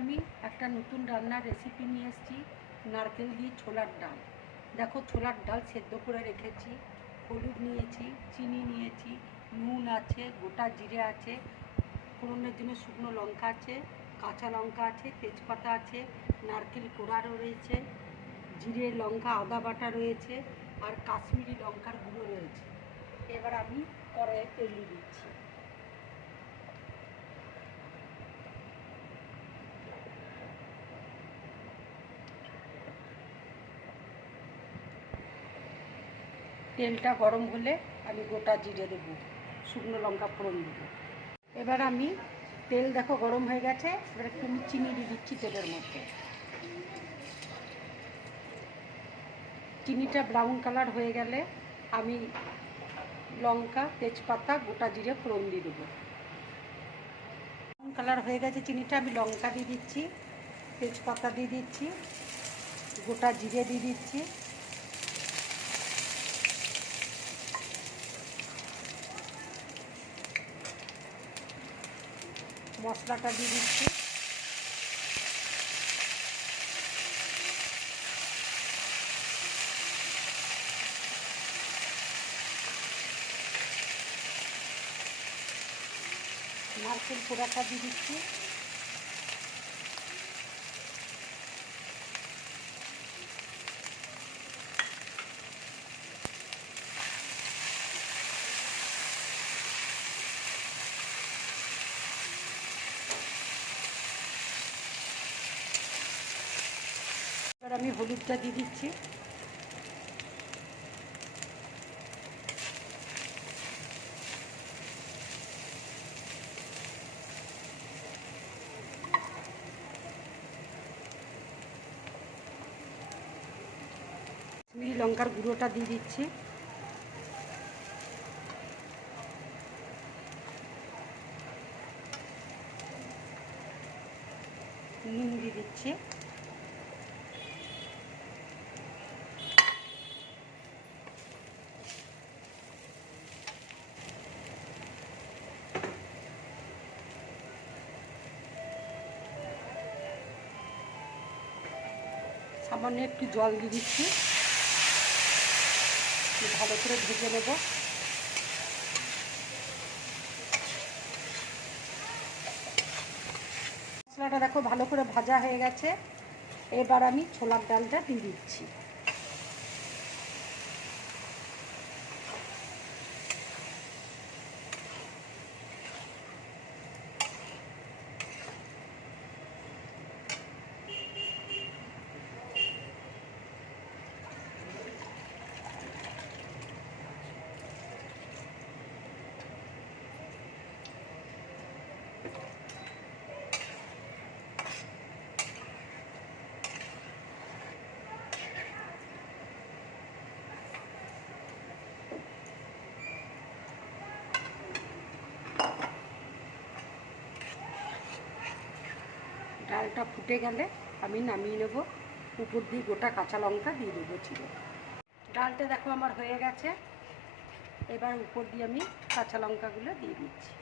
আমি একটা নতুন রান্নার রেসিপি নিয়ে এসেছি, নারকেল দিয়ে ছোলার ডাল। দেখো, ছোলার ডাল সেদ্ধ করে রেখেছি, হলুদ নিয়েছি, চিনি নিয়েছি, নুন আছে, গোটা জিরে আছে, ফোড়নের জন্য শুকনো লঙ্কা আছে, কাঁচা লঙ্কা আছে, তেজপাতা আছে, নারকেল কোড়া রয়েছে, জিরে লঙ্কা আদা বাটা রয়েছে, আর কাশ্মীরি লঙ্কার গুঁড়ো রয়েছে। এবার আমি কড়াইয়ে তেল দিচ্ছি। তেলটা গরম হলে আমি গোটা জিরে দেবো, শুকনো লঙ্কা ফোড়ন দেবো। এবার আমি তেল দেখো গরম হয়ে গেছে, এবার একটু আমি চিনি দিয়ে দিচ্ছি তেলের মধ্যে। চিনিটা ব্রাউন কালার হয়ে গেলে আমি লঙ্কা, তেজপাতা, গোটা জিরে ফোড়ন দিয়ে দেবো। ব্রাউন কালার হয়ে গেছে চিনিটা, আমি লঙ্কা দিয়ে দিচ্ছি, তেজপাতা দিয়ে দিচ্ছি, গোটা জিরে দিয়ে দিচ্ছি, মশলাটা দিয়ে দিচ্ছি। নারকেল কোড়াটা দিয়ে দিচ্ছি। এবার আমি হলুদটা দিয়ে দিচ্ছি। কাশ্মীরি লঙ্কার গুঁড়োটা দিয়ে দিচ্ছি। নুন দিয়ে দিচ্ছি। সামান্য একটু জল দিয়ে দিচ্ছি, ভালো করে ভেজে নেব। মশলাটা দেখো ভালো করে ভাজা হয়ে গেছে, এবার আমি ছোলার ডালটা দিয়ে দিচ্ছি। ডালটা ফুটে গেলে আমি নামিয়ে নেব, উপর দিয়ে গোটা কাঁচা লঙ্কা দিয়ে দেবো চিড়ে। ডালটা দেখো আমার হয়ে গেছে, এবার উপর দিয়ে আমি কাঁচা লঙ্কাগুলো দিয়ে দিচ্ছি,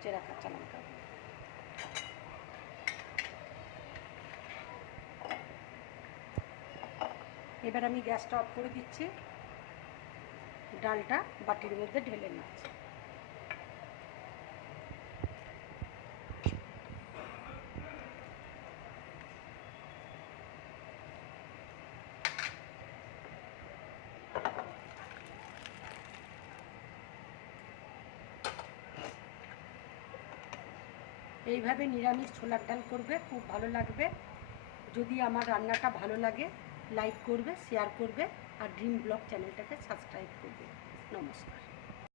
চেরা কাঁচা লঙ্কাগুলো। এবার আমি গ্যাসটা অফ করে দিচ্ছি, ডালটা বাটির মধ্যে ঢেলে নিচ্ছি। এইভাবে নিরামিষ ছোলার ডাল করবে, খুব ভালো লাগবে। যদি আমার রান্নাটা ভালো লাগে, লাইক করবে, শেয়ার করবে, আর ড্রিম ব্লগ চ্যানেলটাকে সাবস্ক্রাইব করবে। নমস্কার।